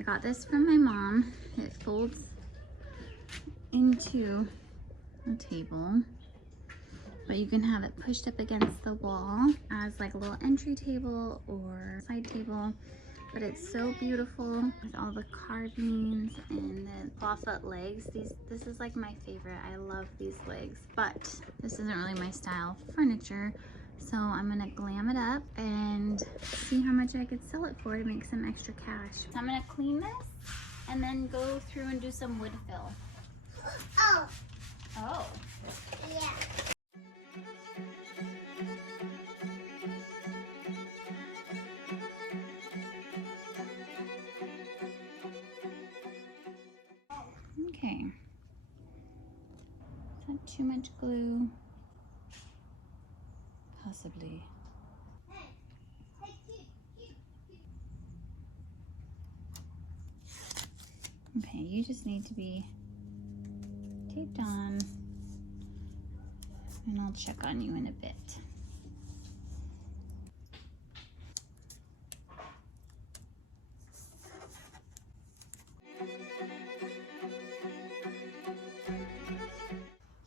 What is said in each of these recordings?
I got this from my mom. It folds into a table, but you can have it pushed up against the wall as like a little entry table or side table. But it's so beautiful with all the carvings and the clawfoot legs. This is like my favorite. I love these legs, but this isn't really my style of furniture. So I'm gonna glam it up and see how much I could sell it for to make some extra cash. So I'm gonna clean this and then go through and do some wood fill. Oh. Oh. Yeah. Okay. Is that too much glue? Possibly. Okay, you just need to be taped on, and I'll check on you in a bit.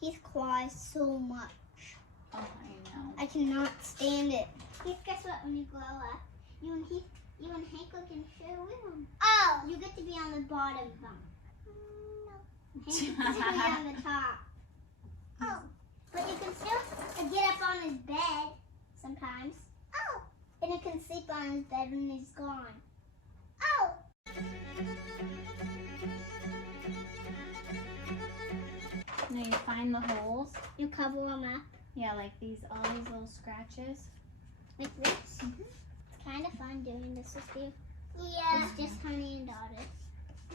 He cries so much. Oh, I know. I cannot stand it. Heath, guess what? When you grow up, you and Hank can share with him. Oh! You get to be on the bottom bunk. No. Hank gets to be on the top. Oh. But you can still get up on his bed sometimes. Oh. And you can sleep on his bed when he's gone. Oh. Now you find the holes. You cover them up. Yeah, like all these little scratches. Like this? Mm-hmm. It's kind of fun doing this with you. Yeah. It's just Honey and Daughter.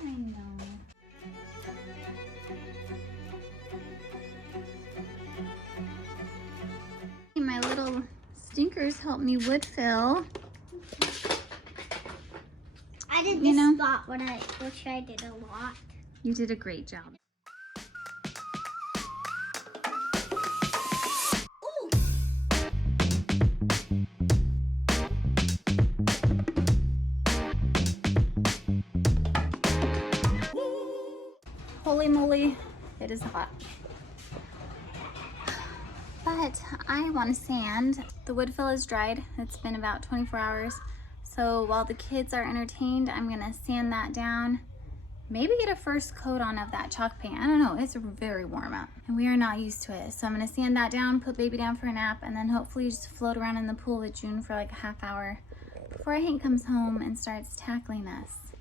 I know. My little stinkers help me wood fill. I did this spot which I did a lot. You did a great job. Holy moly, it is hot. But I want to sand. The wood fill is dried. It's been about 24 hours. So while the kids are entertained, I'm gonna sand that down. Maybe get a first coat on of that chalk paint. I don't know, it's very warm out and we are not used to it. So I'm gonna sand that down, put baby down for a nap, and then hopefully just float around in the pool with June for like a half hour before Hank comes home and starts tackling us.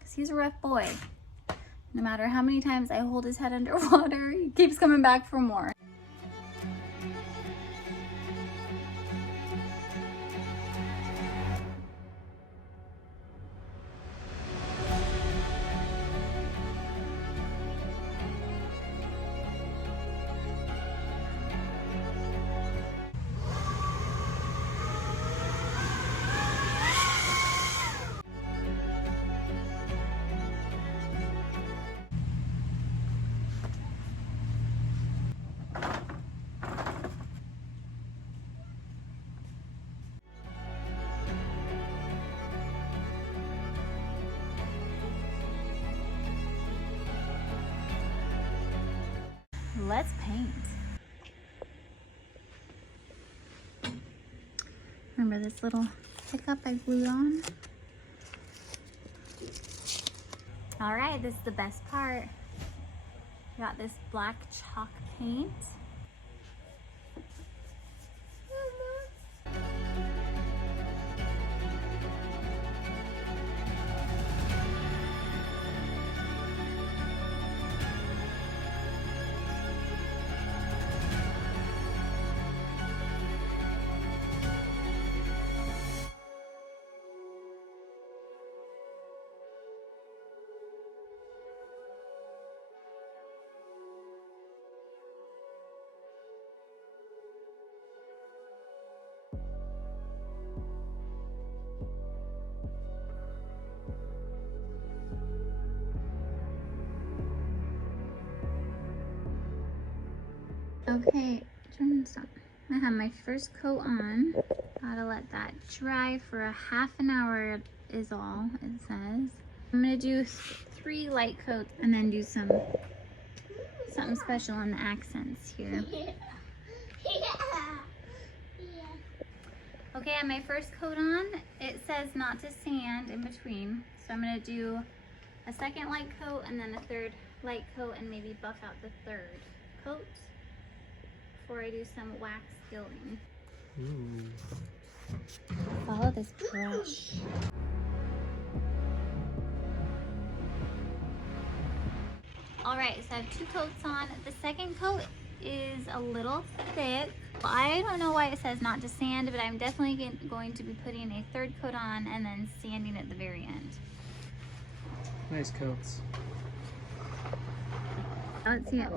Cause he's a rough boy. No matter how many times I hold his head underwater, he keeps coming back for more. Let's paint. Remember this little hiccup I glued on? All right, this is the best part. Got this black chalk paint. Okay, stop. I have my first coat on. Gotta let that dry for a half an hour is all it says. I'm gonna do 3 light coats and then do something special on the accents here. Okay, I have my first coat on. It says not to sand in between. So I'm gonna do a second light coat and then a third light coat and maybe buff out the third coat before I do some wax gilding. Follow this brush. Alright, so I have 2 coats on. The second coat is a little thick. I don't know why it says not to sand, but I'm definitely going to be putting a third coat on and then sanding at the very end. Nice coats. Let's see it.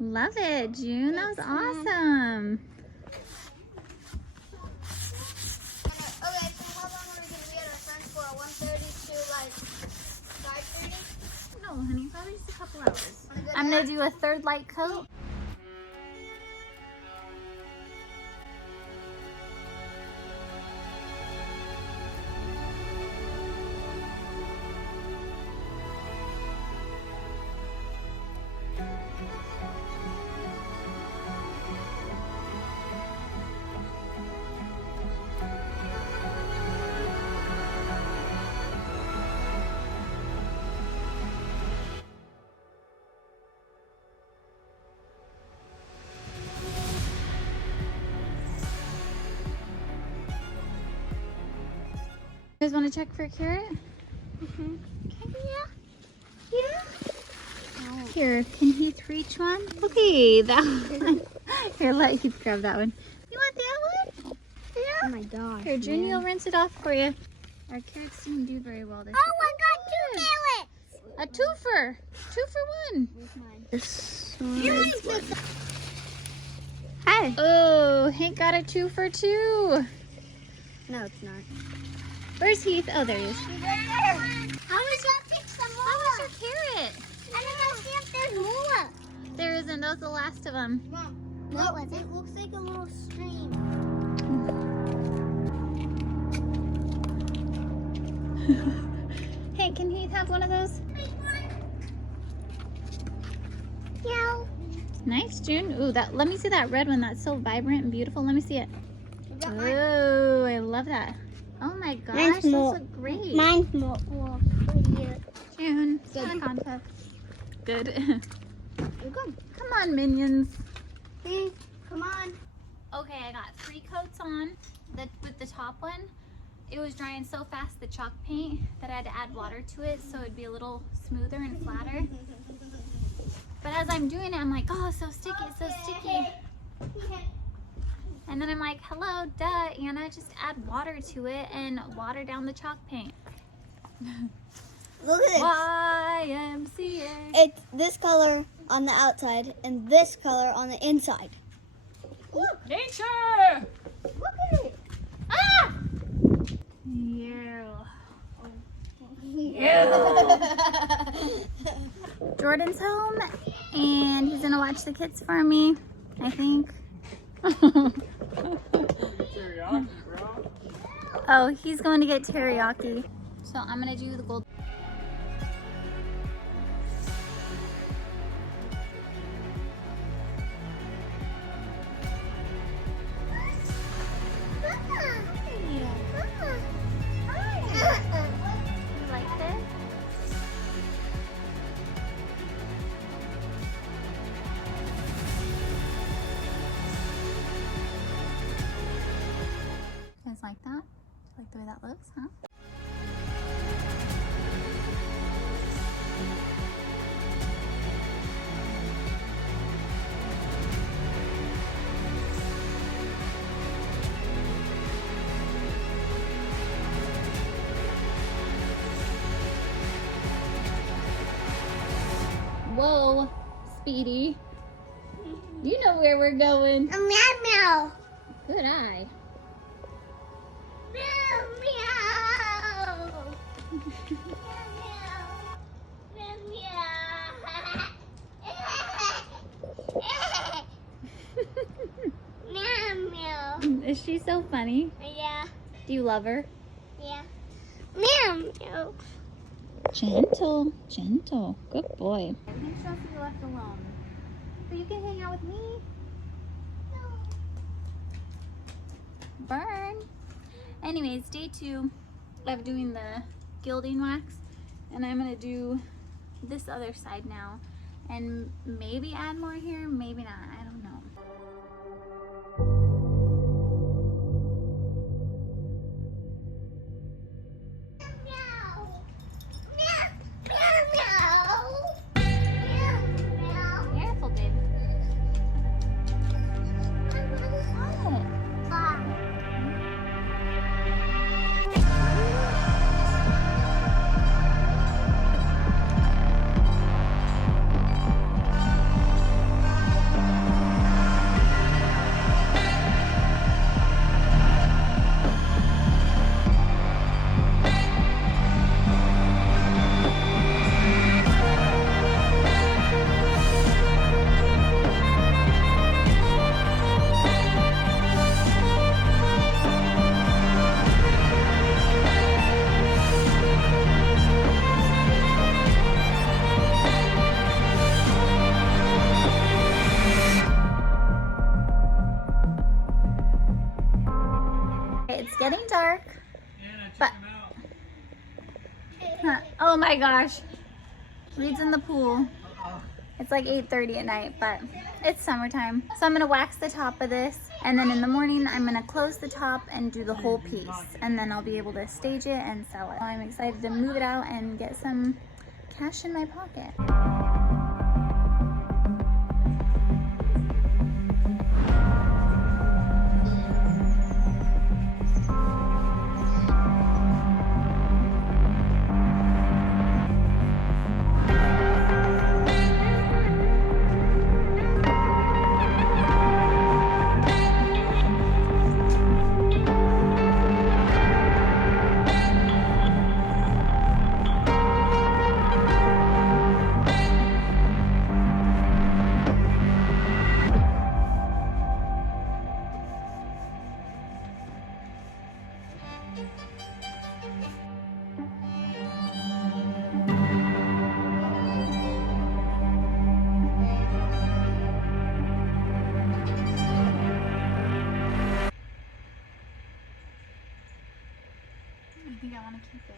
Love it, June. That was awesome. Okay, so how long are we going to be at our friends for? 1:30 to like 5:30? No, honey, probably just a couple hours. I'm gonna do a third light coat. You guys want to check for a carrot? Okay, yeah. Here, can Heath reach one? Okay, that one. Here, let Heath grab that one. You want that one? Oh Yeah. my gosh. Here, Junie will rinse it off for you. Our carrots didn't do very well this Oh, I got 2 carrots. A twofer. 2 for 1. Where's mine? Hi. Oh, Hank got a 2 for 2. No, it's not. Where's Heath? Oh, there he is. How is that? Pick some more. How was your carrot? I don't know, see if there's more. There isn't. That was the last of them. Mom, no, it looks like a little stream. Hank, can Heath have one of those? Yeah. Nice, June. Ooh, let me see that red one. That's so vibrant and beautiful. Let me see it. Oh, I love that. Oh my gosh, those look great. Mine's more prettier. June, good contest. Good. You're good. Come on, minions. Come on. Okay, I got 3 coats on. With the top one, it was drying so fast, the chalk paint, that I had to add water to it so it'd be a little smoother and flatter. But as I'm doing it, I'm like, oh, so sticky, it's so sticky. And then I'm like, hello, duh, Anna, just add water to it and water down the chalk paint. Look at YMCA. It's this color on the outside and this color on the inside. Look. Nature! Look at it. Ah! Yeah. Jordan's home and he's gonna watch the kids for me, I think. Teriyaki, bro. Oh, he's going to get teriyaki. So I'm gonna do the gold. You like this? You guys like that? Like the way that looks, huh? Whoa, Speedy. You know where we're going. A meow. Good eye. Meow meow. Meow meow. Meow meow. Is she so funny? Yeah. Do you love her? Yeah. Meow. Gentle, gentle. Good boy. I think she'll be left alone. So you can hang out with me. Burn. Anyways, day 2 of doing the gilding wax, and I'm gonna do this other side now and maybe add more here, maybe not, I don't know. Careful, babe. It's getting dark. But oh my gosh, Reed's in the pool. It's like 8:30 at night, but it's summertime. So I'm gonna wax the top of this, and then in the morning I'm gonna close the top and do the whole piece, and then I'll be able to stage it and sell it. I'm excited to move it out and get some cash in my pocket. I think I want to keep it.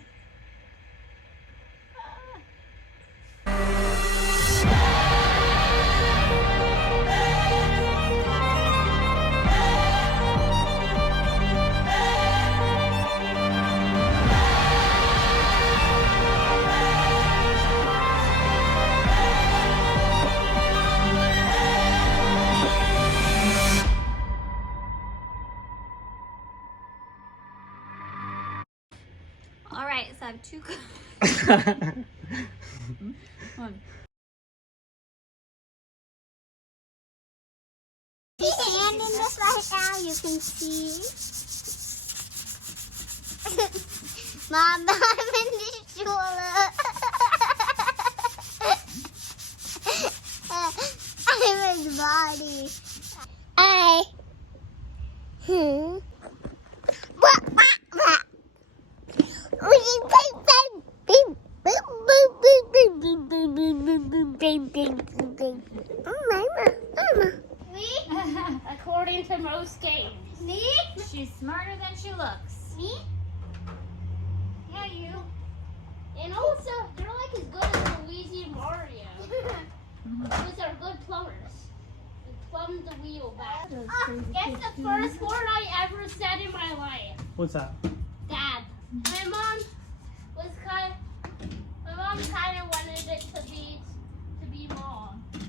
All right, so I have 2 She's standing this right now, you can see. Mom, I'm in the stroller. I'm his body. Hey. According to most games. Me? She's smarter than she looks. Me? Yeah, you. And also, they're like as good as Luigi and Mario. Those are good plumbers. They plumbed the wheel back. Guess the first word I ever said in my life. What's that? Dad. My mom kind of wanted it to be